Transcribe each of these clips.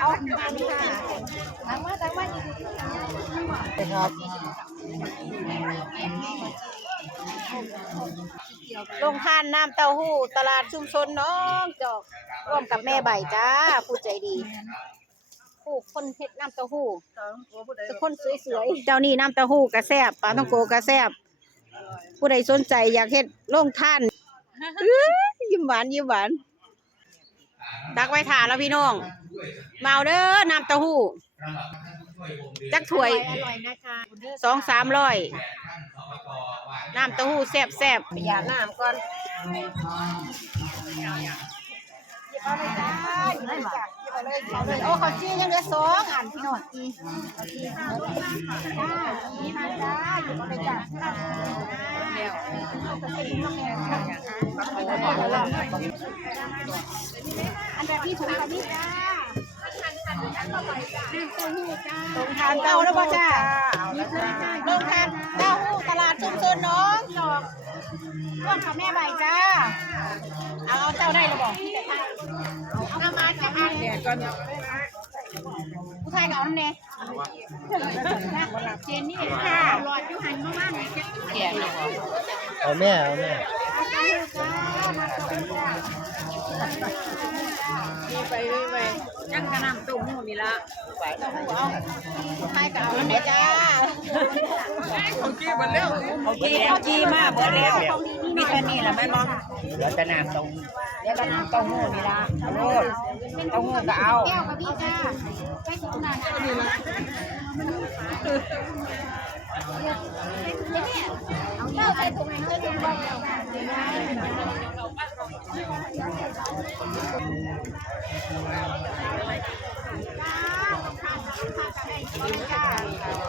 เอาอันนี้ค่ะตั้งมาครับลงทานน้ำเต้าหู้ตลาดชุมชนน้องจอกร่วมกับแม่ใบจ้าผู้ใจดีผู้คนเฮ็ดน้ำเต้าหู้ทุกคนสวยๆเจ้านี่น้ำเต้าหู้กระแซบปลาท่องโกกระแซบผู้ใดสนใจอยากเฮ็ดลงทานยิ้มหวานตักไว้ถ่าแล้วพี่น้องมาเอาเด้อน้ำเต้าหู้จักถ้วย2-300น้ำเต้าหู้แซ่บๆอยากน้ำก่อนโอ้เขาจี้ยังเหลือ2อันพี่น้องจี้นี่มาจ้าอยู่บนเลยจ้าอันแบบนี้ถุงแบบนี้จ้าลงทานเต้าแล้วป่ะจ้าลงทานเต้าหู้ตลาดชุมชนน้องจอกร่วมกับแม่ใบจ้าเอาเต้าได้หรือเปล่าเอามาจ้าเดี๋ยวก่อนผู้ชายกับเอาน้ำเนยเจนนี่ค่ะหลอดยูหันมากๆเลยแก่เอาแม่ไปยังกระนำตุ่มหูนี่ละเอาใครกับเอาน้ำเนยจ้าเขาจี้มาแล้วเขาจี้มากเบิดแล้วมีแค่นี้แหละแม่มองเดี๋ยวจะน้ำตรงเดี๋ยวกระนำเต้าหู้นี่ละเอาโลดเต้าหู้ก็เอาแก้วกับพี่จ้าไปสุดหน่อยนี่ละเอาใส่ถุงให้เพื่อนบ้าง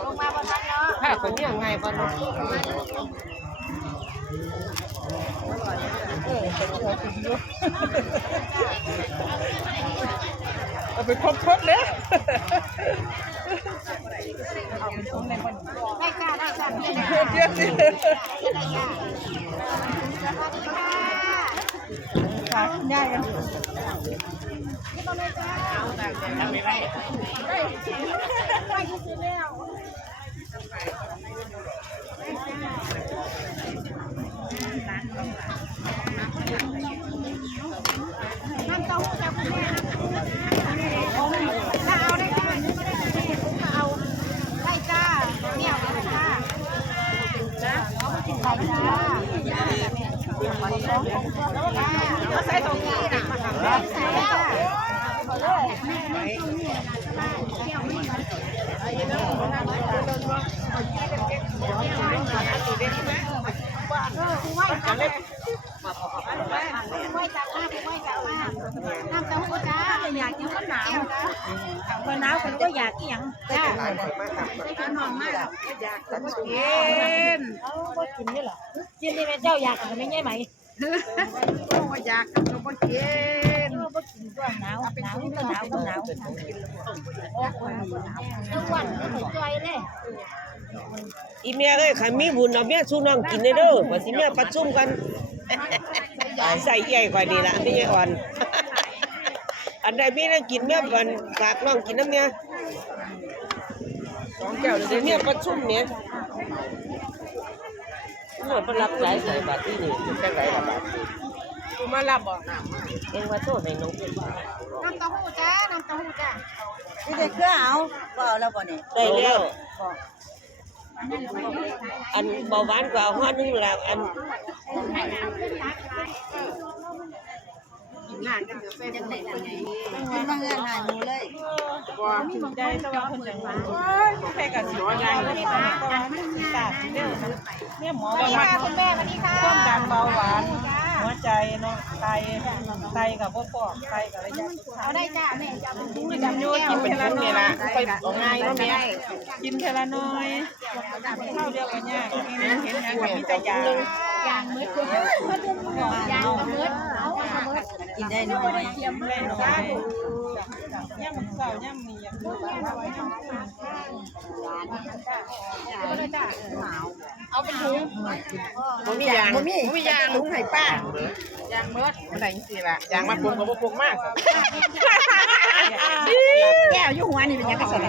ลงมาบนนั้นเนาะถ้าคนนี้ยังไงบ้างเอาไปครบเลยได้จ้าได้จ้าเยอะสิค่ะได้กันนี่ต้องเลยจ้าทำไม่ได้ไปที่สุดแล้วน้ำเต้าหู้จากคุณแม่ถ้าเอาได้จ้าเอาได้จ้าเนี่ยเอาได้จ้าได้จ้าเอาใส่ตรงนี้นะใส่จ้าไม่จับมากไม่จับมากน้ำเต้าหู้จ้าอยากกินข้าวหนาวข้าวหนาวคนก็อยากกินอย่างจ้าไม่กินหอมมากอยากกินก็กินนี่เหรอกินนี่แม่เจ้าอยากกินไม่ใช่ไหมก็อยากก็บ่กินก็กินตัวหนาวหนาวก็หนาวก็หนาวทุกวันก็ถึงใจเลยอีเมียเอ้ยขันมีบุญเอาเมียสู้น้องกินได้เด้อว่าสิเมียประชุมกันใส่ใหญ่กว่านี้ละไม่ใช่อ่อนอันใดมีน่ากินเมียบันฝากน้องกินน้ำเมีย2 แก้วเลยเมียประชุมเนี่ยหมดประรับหลายใส่บาทที่นี่จะได้หลายบาทกูมารับบ่เองว่าโทษในน้องเป็นน้ำเต้าหู้จ้าน้ำเต้าหู้จ้านี่เด็กเครือเอาก็เอาแล้วบ่เนี่ยได้แล้วอันเบาหวานก็เอาห่อนึงแล้วอันงานกันเดี๋ยวเป็นยังไงล่ะไงเป็นบางงานหาหนูเลยว่าถึงใจสว่างคนจังหวะแค่กันสิว่าไงตาเด้อเนี่ยหมอบอกว่าคุณแม่สวัสดีค่ะความดันเบาหวานหัวใจเนาะไตกับพวกปอดไตกับอะไรอย่างเงี้ยเอาได้จ้าแม่จะเอาไปกินโยกินเป็นคนนี่ละไปเอาง่ายเนาะแม่กินเทละน้อยเข้าเดียวกันยากเห็นอย่างกับมีแต่ยางมืดยางมืดกินได้น้อยเทียมได้น้อยย่ำเสาย่ำมีอย่างเอาเป็นถุงบ่มียางบ่มียางลุงให้ป้ายางเมิดมันได้จังซี่ล่ะยางมาปรุงก็บ่ปรุงมาก อยู่หัวนี่เป็นยังกระสน